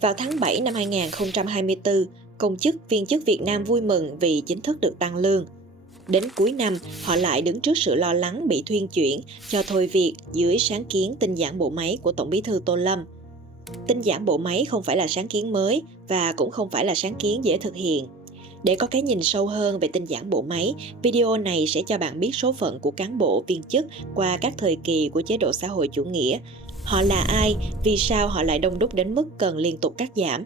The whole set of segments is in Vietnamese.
Vào tháng 7 năm 2024, công chức viên chức Việt Nam vui mừng vì chính thức được tăng lương. Đến cuối năm, họ lại đứng trước sự lo lắng bị thuyên chuyển, cho thôi việc dưới sáng kiến tinh giản bộ máy của Tổng Bí thư Tô Lâm. Tinh giản bộ máy không phải là sáng kiến mới và cũng không phải là sáng kiến dễ thực hiện. Để có cái nhìn sâu hơn về tinh giản bộ máy, video này sẽ cho bạn biết số phận của cán bộ viên chức qua các thời kỳ của chế độ xã hội chủ nghĩa. Họ là ai, vì sao họ lại đông đúc đến mức cần liên tục cắt giảm.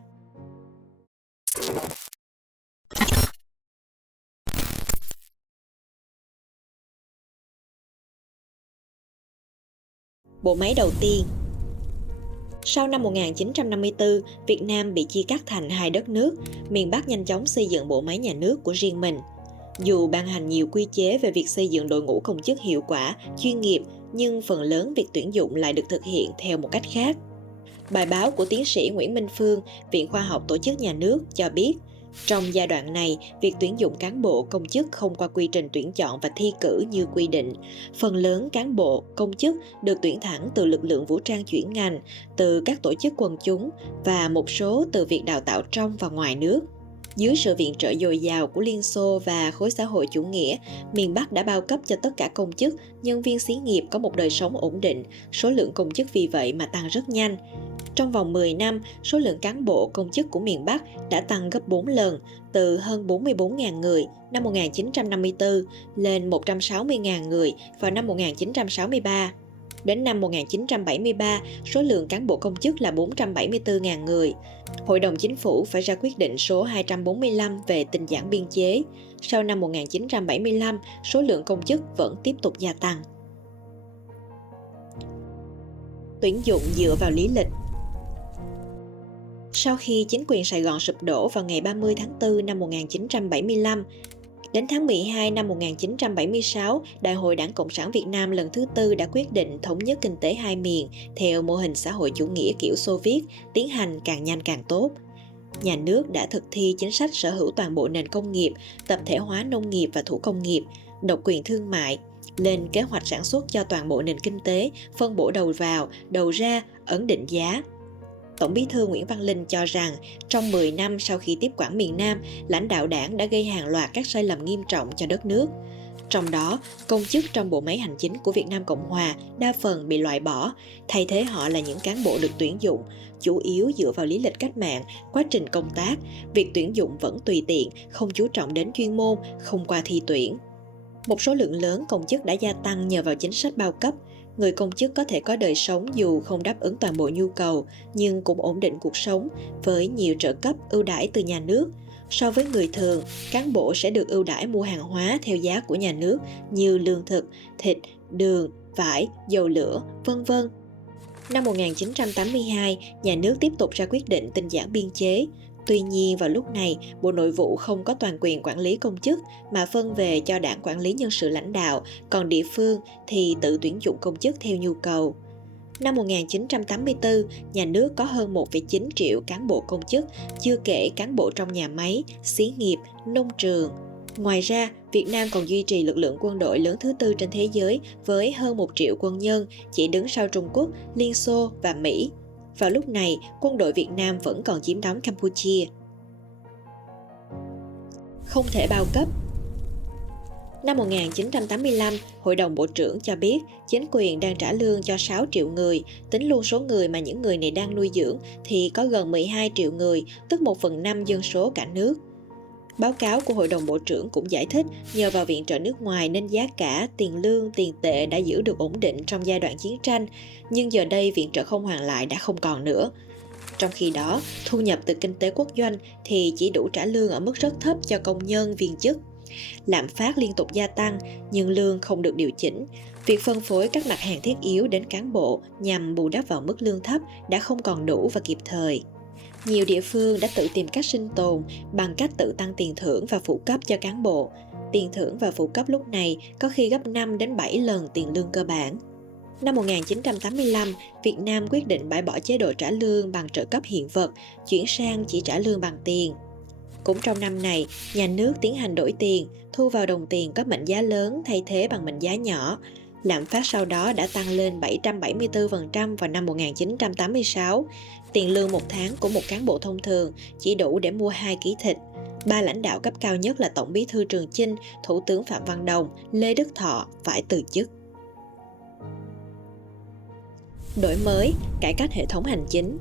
Bộ máy đầu tiên. Sau năm 1954, Việt Nam bị chia cắt thành hai đất nước, miền Bắc nhanh chóng xây dựng bộ máy nhà nước của riêng mình. Dù ban hành nhiều quy chế về việc xây dựng đội ngũ công chức hiệu quả, chuyên nghiệp, nhưng phần lớn việc tuyển dụng lại được thực hiện theo một cách khác. Bài báo của tiến sĩ Nguyễn Minh Phương, Viện Khoa học Tổ chức Nhà nước cho biết, trong giai đoạn này, việc tuyển dụng cán bộ công chức không qua quy trình tuyển chọn và thi cử như quy định. Phần lớn cán bộ, công chức được tuyển thẳng từ lực lượng vũ trang chuyển ngành, từ các tổ chức quần chúng và một số từ việc đào tạo trong và ngoài nước. Dưới sự viện trợ dồi dào của Liên Xô và khối xã hội chủ nghĩa, miền Bắc đã bao cấp cho tất cả công chức, nhân viên xí nghiệp có một đời sống ổn định, số lượng công chức vì vậy mà tăng rất nhanh. Trong vòng 10 năm, số lượng cán bộ công chức của miền Bắc đã tăng gấp 4 lần, từ hơn 44.000 người năm 1954 lên 160.000 người vào năm 1963. Đến năm 1973, số lượng cán bộ công chức là 474.000 người. Hội đồng Chính phủ phải ra quyết định số 245 về tinh giản biên chế. Sau năm 1975, số lượng công chức vẫn tiếp tục gia tăng. Tuyển dụng dựa vào lý lịch. Sau khi chính quyền Sài Gòn sụp đổ vào ngày 30 tháng 4 năm 1975, đến tháng 12 năm 1976, Đại hội Đảng Cộng sản Việt Nam lần thứ tư đã quyết định thống nhất kinh tế hai miền theo mô hình xã hội chủ nghĩa kiểu Xô Viết, tiến hành càng nhanh càng tốt. Nhà nước đã thực thi chính sách sở hữu toàn bộ nền công nghiệp, tập thể hóa nông nghiệp và thủ công nghiệp, độc quyền thương mại, lên kế hoạch sản xuất cho toàn bộ nền kinh tế, phân bổ đầu vào, đầu ra, ổn định giá. Tổng Bí thư Nguyễn Văn Linh cho rằng, trong 10 năm sau khi tiếp quản miền Nam, lãnh đạo đảng đã gây hàng loạt các sai lầm nghiêm trọng cho đất nước. Trong đó, công chức trong bộ máy hành chính của Việt Nam Cộng Hòa đa phần bị loại bỏ, thay thế họ là những cán bộ được tuyển dụng, chủ yếu dựa vào lý lịch cách mạng, quá trình công tác, việc tuyển dụng vẫn tùy tiện, không chú trọng đến chuyên môn, không qua thi tuyển. Một số lượng lớn công chức đã gia tăng nhờ vào chính sách bao cấp. Người công chức có thể có đời sống dù không đáp ứng toàn bộ nhu cầu, nhưng cũng ổn định cuộc sống với nhiều trợ cấp ưu đãi từ nhà nước. So với người thường, cán bộ sẽ được ưu đãi mua hàng hóa theo giá của nhà nước như lương thực, thịt, đường, vải, dầu lửa, vân vân. Năm 1982, nhà nước tiếp tục ra quyết định tinh giản biên chế. Tuy nhiên, vào lúc này, Bộ Nội vụ không có toàn quyền quản lý công chức mà phân về cho Đảng quản lý nhân sự lãnh đạo, còn địa phương thì tự tuyển dụng công chức theo nhu cầu. Năm 1984, nhà nước có hơn 1,9 triệu cán bộ công chức, chưa kể cán bộ trong nhà máy, xí nghiệp, nông trường. Ngoài ra, Việt Nam còn duy trì lực lượng quân đội lớn thứ tư trên thế giới với hơn 1 triệu quân nhân, chỉ đứng sau Trung Quốc, Liên Xô và Mỹ. Vào lúc này, quân đội Việt Nam vẫn còn chiếm đóng Campuchia. Không thể bao cấp. Năm 1985, Hội đồng Bộ trưởng cho biết chính quyền đang trả lương cho 6 triệu người, tính luôn số người mà những người này đang nuôi dưỡng thì có gần 12 triệu người, tức 1/5 dân số cả nước. Báo cáo của Hội đồng Bộ trưởng cũng giải thích nhờ vào viện trợ nước ngoài nên giá cả, tiền lương, tiền tệ đã giữ được ổn định trong giai đoạn chiến tranh, nhưng giờ đây viện trợ không hoàn lại đã không còn nữa. Trong khi đó, thu nhập từ kinh tế quốc doanh thì chỉ đủ trả lương ở mức rất thấp cho công nhân, viên chức. Lạm phát liên tục gia tăng, nhưng lương không được điều chỉnh. Việc phân phối các mặt hàng thiết yếu đến cán bộ nhằm bù đắp vào mức lương thấp đã không còn đủ và kịp thời. Nhiều địa phương đã tự tìm cách sinh tồn bằng cách tự tăng tiền thưởng và phụ cấp cho cán bộ. Tiền thưởng và phụ cấp lúc này có khi gấp 5 đến 7 lần tiền lương cơ bản. Năm 1985, Việt Nam quyết định bãi bỏ chế độ trả lương bằng trợ cấp hiện vật, chuyển sang chỉ trả lương bằng tiền. Cũng trong năm này, nhà nước tiến hành đổi tiền, thu vào đồng tiền có mệnh giá lớn thay thế bằng mệnh giá nhỏ. Lạm phát sau đó đã tăng lên 774% vào năm 1986. Tiền lương một tháng của một cán bộ thông thường chỉ đủ để mua 2 ký thịt. Ba lãnh đạo cấp cao nhất là Tổng bí thư Trường Chinh, Thủ tướng Phạm Văn Đồng, Lê Đức Thọ phải từ chức. Đổi mới, cải cách hệ thống hành chính.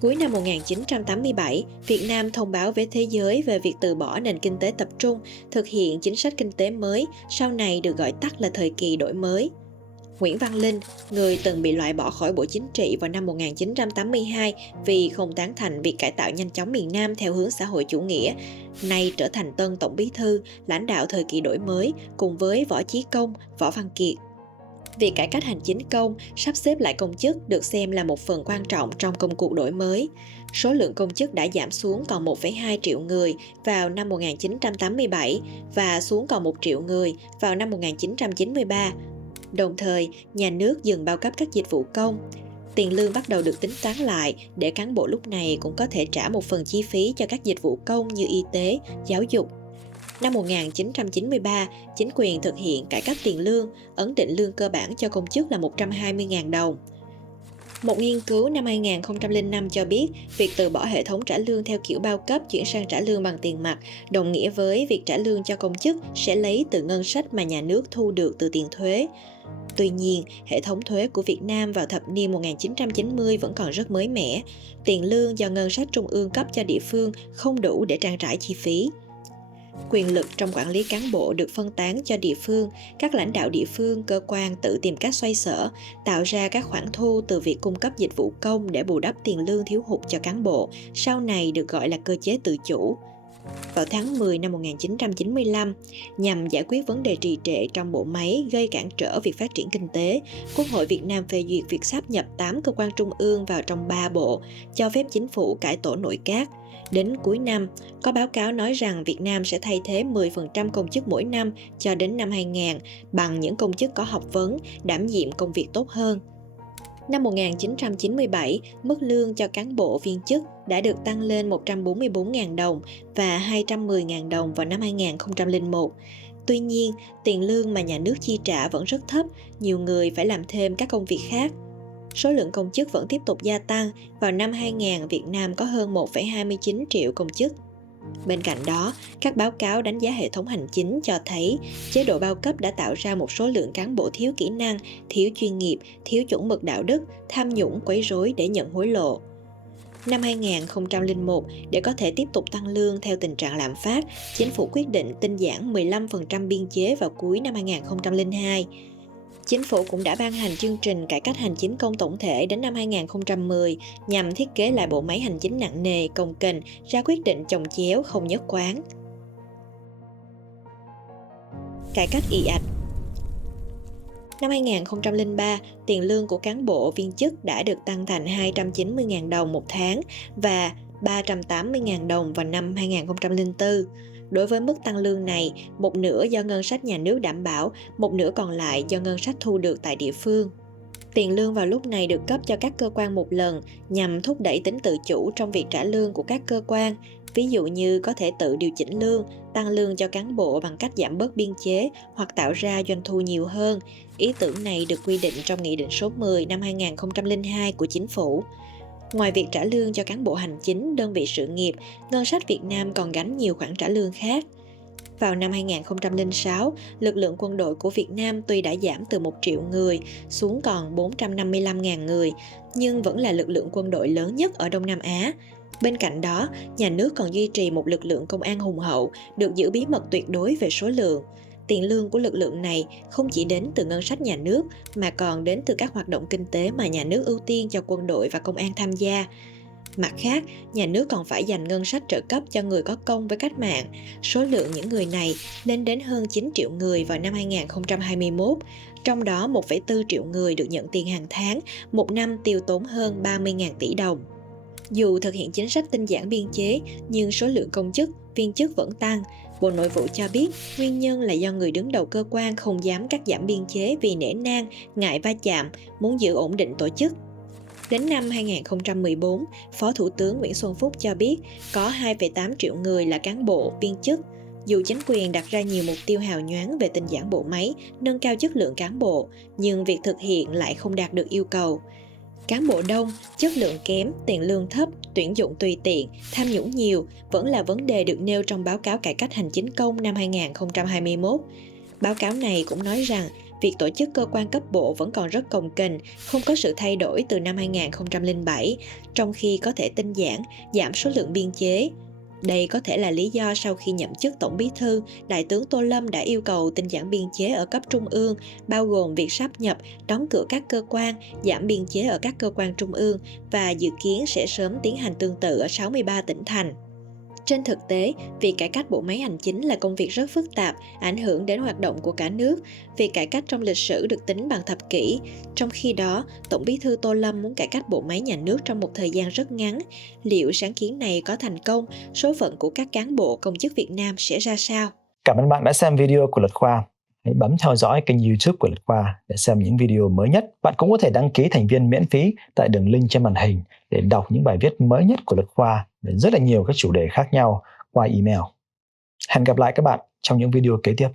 Cuối năm 1987, Việt Nam thông báo với thế giới về việc từ bỏ nền kinh tế tập trung, thực hiện chính sách kinh tế mới, sau này được gọi tắt là thời kỳ đổi mới. Nguyễn Văn Linh, người từng bị loại bỏ khỏi Bộ Chính trị vào năm 1982 vì không tán thành việc cải tạo nhanh chóng miền Nam theo hướng xã hội chủ nghĩa, nay trở thành tân Tổng bí thư, lãnh đạo thời kỳ đổi mới cùng với Võ Chí Công, Võ Văn Kiệt. Việc cải cách hành chính công, sắp xếp lại công chức được xem là một phần quan trọng trong công cuộc đổi mới. Số lượng công chức đã giảm xuống còn 1,2 triệu người vào năm 1987 và xuống còn 1 triệu người vào năm 1993. Đồng thời, nhà nước dừng bao cấp các dịch vụ công. Tiền lương bắt đầu được tính toán lại để cán bộ lúc này cũng có thể trả một phần chi phí cho các dịch vụ công như y tế, giáo dục. Năm 1993, chính quyền thực hiện cải cách tiền lương, ấn định lương cơ bản cho công chức là 120.000 đồng. Một nghiên cứu năm 2005 cho biết, việc từ bỏ hệ thống trả lương theo kiểu bao cấp chuyển sang trả lương bằng tiền mặt, đồng nghĩa với việc trả lương cho công chức sẽ lấy từ ngân sách mà nhà nước thu được từ tiền thuế. Tuy nhiên, hệ thống thuế của Việt Nam vào thập niên 1990 vẫn còn rất mới mẻ. Tiền lương do ngân sách trung ương cấp cho địa phương không đủ để trang trải chi phí. Quyền lực trong quản lý cán bộ được phân tán cho địa phương, các lãnh đạo địa phương, cơ quan tự tìm cách xoay sở, tạo ra các khoản thu từ việc cung cấp dịch vụ công để bù đắp tiền lương thiếu hụt cho cán bộ, sau này được gọi là cơ chế tự chủ. Vào tháng 10 năm 1995, nhằm giải quyết vấn đề trì trệ trong bộ máy gây cản trở việc phát triển kinh tế, Quốc hội Việt Nam phê duyệt việc sáp nhập 8 cơ quan trung ương vào trong 3 bộ, cho phép chính phủ cải tổ nội các. Đến cuối năm, có báo cáo nói rằng Việt Nam sẽ thay thế 10% công chức mỗi năm cho đến năm 2000 bằng những công chức có học vấn, đảm nhiệm công việc tốt hơn. Năm 1997, mức lương cho cán bộ viên chức đã được tăng lên 144.000 đồng và 210.000 đồng vào năm 2001. Tuy nhiên, tiền lương mà nhà nước chi trả vẫn rất thấp, nhiều người phải làm thêm các công việc khác. Số lượng công chức vẫn tiếp tục gia tăng, vào năm 2000 Việt Nam có hơn 1,29 triệu công chức. Bên cạnh đó, các báo cáo đánh giá hệ thống hành chính cho thấy chế độ bao cấp đã tạo ra một số lượng cán bộ thiếu kỹ năng, thiếu chuyên nghiệp, thiếu chuẩn mực đạo đức, tham nhũng quấy rối để nhận hối lộ. Năm 2001, để có thể tiếp tục tăng lương theo tình trạng lạm phát, chính phủ quyết định tinh giản 15% biên chế vào cuối năm 2002. Chính phủ cũng đã ban hành chương trình cải cách hành chính công tổng thể đến năm 2010 nhằm thiết kế lại bộ máy hành chính nặng nề, cồng kềnh, ra quyết định chồng chéo không nhất quán. Cải cách ì ạch. Năm 2003, tiền lương của cán bộ viên chức đã được tăng thành 290.000 đồng một tháng và 380.000 đồng vào năm 2004. Đối với mức tăng lương này, một nửa do ngân sách nhà nước đảm bảo, một nửa còn lại do ngân sách thu được tại địa phương. Tiền lương vào lúc này được cấp cho các cơ quan một lần nhằm thúc đẩy tính tự chủ trong việc trả lương của các cơ quan, ví dụ như có thể tự điều chỉnh lương, tăng lương cho cán bộ bằng cách giảm bớt biên chế hoặc tạo ra doanh thu nhiều hơn. Ý tưởng này được quy định trong Nghị định số 10 năm 2002 của Chính phủ. Ngoài việc trả lương cho cán bộ hành chính, đơn vị sự nghiệp, ngân sách Việt Nam còn gánh nhiều khoản trả lương khác. Vào năm 2006, lực lượng quân đội của Việt Nam tuy đã giảm từ 1 triệu người xuống còn 455.000 người, nhưng vẫn là lực lượng quân đội lớn nhất ở Đông Nam Á. Bên cạnh đó, nhà nước còn duy trì một lực lượng công an hùng hậu, được giữ bí mật tuyệt đối về số lượng. Tiền lương của lực lượng này không chỉ đến từ ngân sách nhà nước mà còn đến từ các hoạt động kinh tế mà nhà nước ưu tiên cho quân đội và công an tham gia. Mặt khác, nhà nước còn phải dành ngân sách trợ cấp cho người có công với cách mạng. Số lượng những người này lên đến hơn 9 triệu người vào năm 2021, trong đó 1,4 triệu người được nhận tiền hàng tháng, một năm tiêu tốn hơn 30.000 tỷ đồng. Dù thực hiện chính sách tinh giản biên chế, nhưng số lượng công chức, viên chức vẫn tăng. Bộ Nội vụ cho biết nguyên nhân là do người đứng đầu cơ quan không dám cắt giảm biên chế vì nể nang, ngại va chạm, muốn giữ ổn định tổ chức. Đến năm 2014, Phó Thủ tướng Nguyễn Xuân Phúc cho biết có 2,8 triệu người là cán bộ, viên chức. Dù chính quyền đặt ra nhiều mục tiêu hào nhoáng về tinh giản bộ máy, nâng cao chất lượng cán bộ, nhưng việc thực hiện lại không đạt được yêu cầu. Cán bộ đông, chất lượng kém, tiền lương thấp, tuyển dụng tùy tiện, tham nhũng nhiều vẫn là vấn đề được nêu trong báo cáo cải cách hành chính công năm 2021. Báo cáo này cũng nói rằng việc tổ chức cơ quan cấp bộ vẫn còn rất cồng kềnh, không có sự thay đổi từ năm 2007, trong khi có thể tinh giản, giảm số lượng biên chế. Đây có thể là lý do sau khi nhậm chức Tổng Bí thư, Đại tướng Tô Lâm đã yêu cầu tinh giản biên chế ở cấp trung ương, bao gồm việc sáp nhập, đóng cửa các cơ quan, giảm biên chế ở các cơ quan trung ương và dự kiến sẽ sớm tiến hành tương tự ở 63 tỉnh thành. Trên thực tế, việc cải cách bộ máy hành chính là công việc rất phức tạp, ảnh hưởng đến hoạt động của cả nước. Việc cải cách trong lịch sử được tính bằng thập kỷ. Trong khi đó, Tổng Bí thư Tô Lâm muốn cải cách bộ máy nhà nước trong một thời gian rất ngắn. Liệu sáng kiến này có thành công, số phận của các cán bộ công chức Việt Nam sẽ ra sao? Cảm ơn bạn đã xem video của Luật Khoa. Hãy bấm theo dõi kênh YouTube của Luật Khoa để xem những video mới nhất. Bạn cũng có thể đăng ký thành viên miễn phí tại đường link trên màn hình để đọc những bài viết mới nhất của Luật Khoa về rất là nhiều các chủ đề khác nhau qua email. Hẹn gặp lại các bạn trong những video kế tiếp.